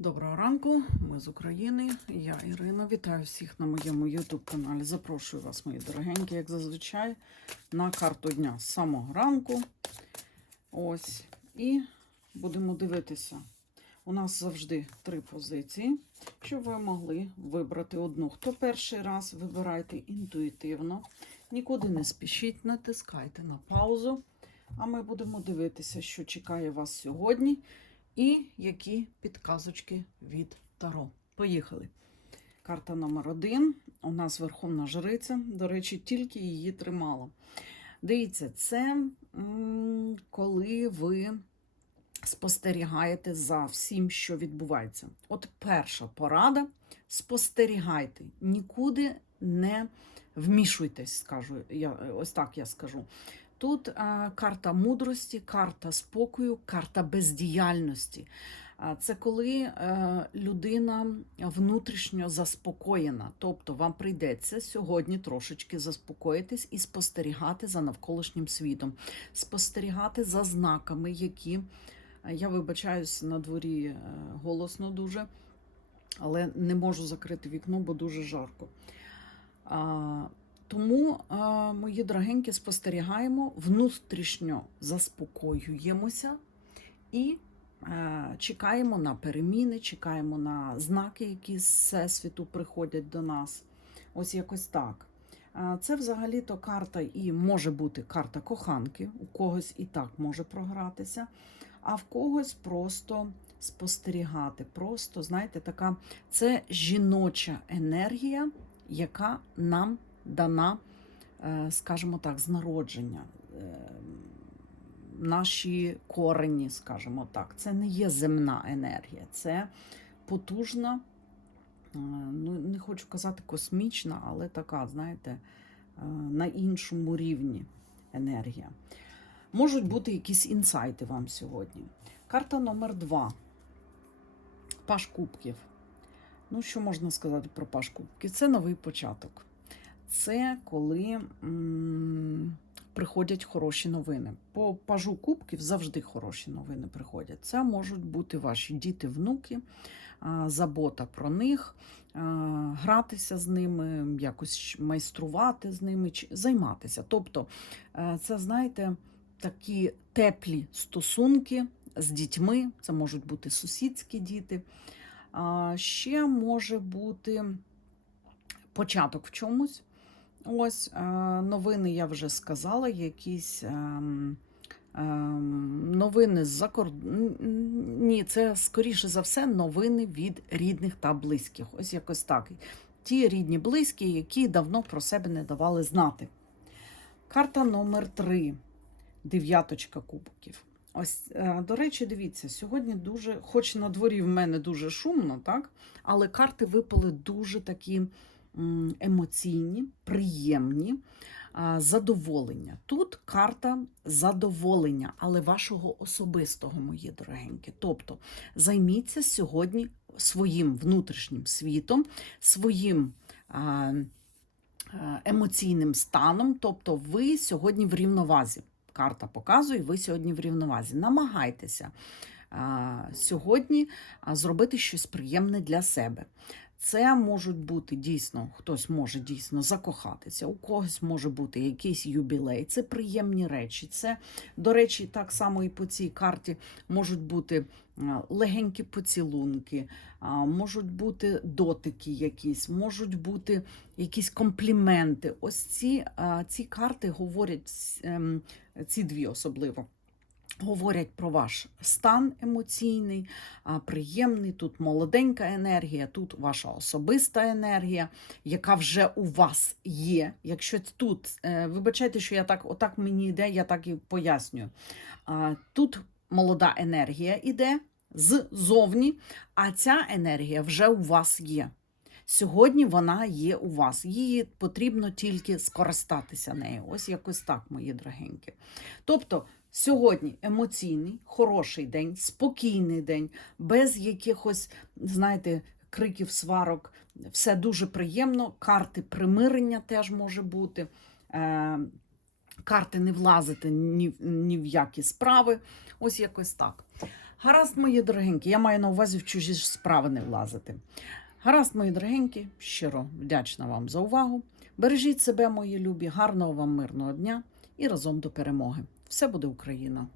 Доброго ранку, ми з України. Я Ірина. Вітаю всіх на моєму YouTube каналі. Запрошую вас, мої дорогенькі, як зазвичай, на карту дня з самого ранку. Ось. І будемо дивитися. У нас завжди три позиції, щоб ви могли вибрати одну. Хто перший раз вибирайте інтуїтивно, нікуди не спішіть, натискайте на паузу. А ми будемо дивитися, що чекає вас сьогодні і які підказочки від Таро. Поїхали. Карта номер один. У нас Верховна Жриця. До речі, тільки її тримала. Дивіться, це коли ви спостерігаєте за всім, що відбувається. От перша порада: спостерігайте, нікуди не вмішуйтесь, скажу я, ось так я скажу. Тут а, карта мудрості, карта спокою, карта бездіяльності. А, Це коли е, людина внутрішньо заспокоєна. Тобто вам прийдеться сьогодні трошечки заспокоїтись і спостерігати за навколишнім світом, спостерігати за знаками, які е, я вибачаюсь на дворі е, голосно дуже, але не можу закрити вікно, бо дуже жарко. А, тому, мої дорогенькі, спостерігаємо, внутрішньо заспокоюємося і е, чекаємо на переміни, чекаємо на знаки, які з всесвіту приходять до нас. Ось якось так. Це взагалі-то карта і може бути карта коханки, у когось і так може програтися, а в когось просто спостерігати. Просто, знаєте, така це жіноча енергія, яка нам дана, е, скажімо так, з народження. Е, Наші корені, скажімо так, це не є земна енергія, це потужна, е, ну не хочу казати космічна, але така, знаєте, на іншому рівні енергія. Можуть бути якісь інсайти вам сьогодні. Карта номер два. Паш Кубків. Ну, що можна сказати про Паш Кубків? Це новий початок. Це коли м, приходять хороші новини. По пажу Кубків завжди хороші новини приходять. Це можуть бути ваші діти, внуки, забота про них, гратися з ними, якось майструвати з ними, займатися. Тобто, е, це, знаєте, такі теплі стосунки з дітьми, це можуть бути сусідські діти. А, ще може бути початок в чомусь. Ось е, новини я вже сказала, якісь ем, ем, новини з-за кордону. Ні, це скоріше за все новини від рідних та близьких. Ось якось так. Ті рідні близькі, які давно про себе не давали знати. Карта номер 3 дев'яточка кубків. Ось, е, до речі, дивіться, сьогодні дуже, хоч на дворі в мене дуже шумно, так? але карти випали дуже такі емоційні, приємні, задоволення. Тут карта задоволення, але вашого особистого, мої дорогенькі. Тобто займіться сьогодні своїм внутрішнім світом, своїм. Емоційним станом, тобто ви сьогодні в рівновазі. Карта показує, ви сьогодні в рівновазі. Намагайтеся сьогодні зробити щось приємне для себе. Це можуть бути дійсно, хтось може дійсно закохатися, у когось може бути якийсь юбілей. Це приємні речі. Це, до речі, так само і по цій карті можуть бути легенькі поцілунки, можуть бути дотики якісь, можуть бути якісь компліменти. Ось ці, ці карти говорять, ем, ці дві особливо. Говорять про ваш стан емоційний, приємний. Тут молоденька енергія, тут ваша особиста енергія, яка вже у вас є. Якщо тут, е, вибачайте, що я так, отак мені йде, я так і пояснюю. Тут молода енергія іде ззовні, а ця енергія вже у вас є. Сьогодні вона є у вас. Її потрібно тільки скористатися нею. Ось якось так, мої дорогенькі. Тобто, сьогодні емоційний, хороший день, спокійний день, без якихось, знаєте, криків, сварок. Все дуже приємно. Карти примирення теж може бути. Е, карти не влазити ні, ні в які справи. Ось якось так. Гаразд, мої дорогенькі, я маю на увазі в чужі ж справи не влазити. Гаразд, мої дорогенькі, щиро вдячна вам за увагу. Бережіть себе, мої любі, гарного вам мирного дня і разом до перемоги. Все буде Україна!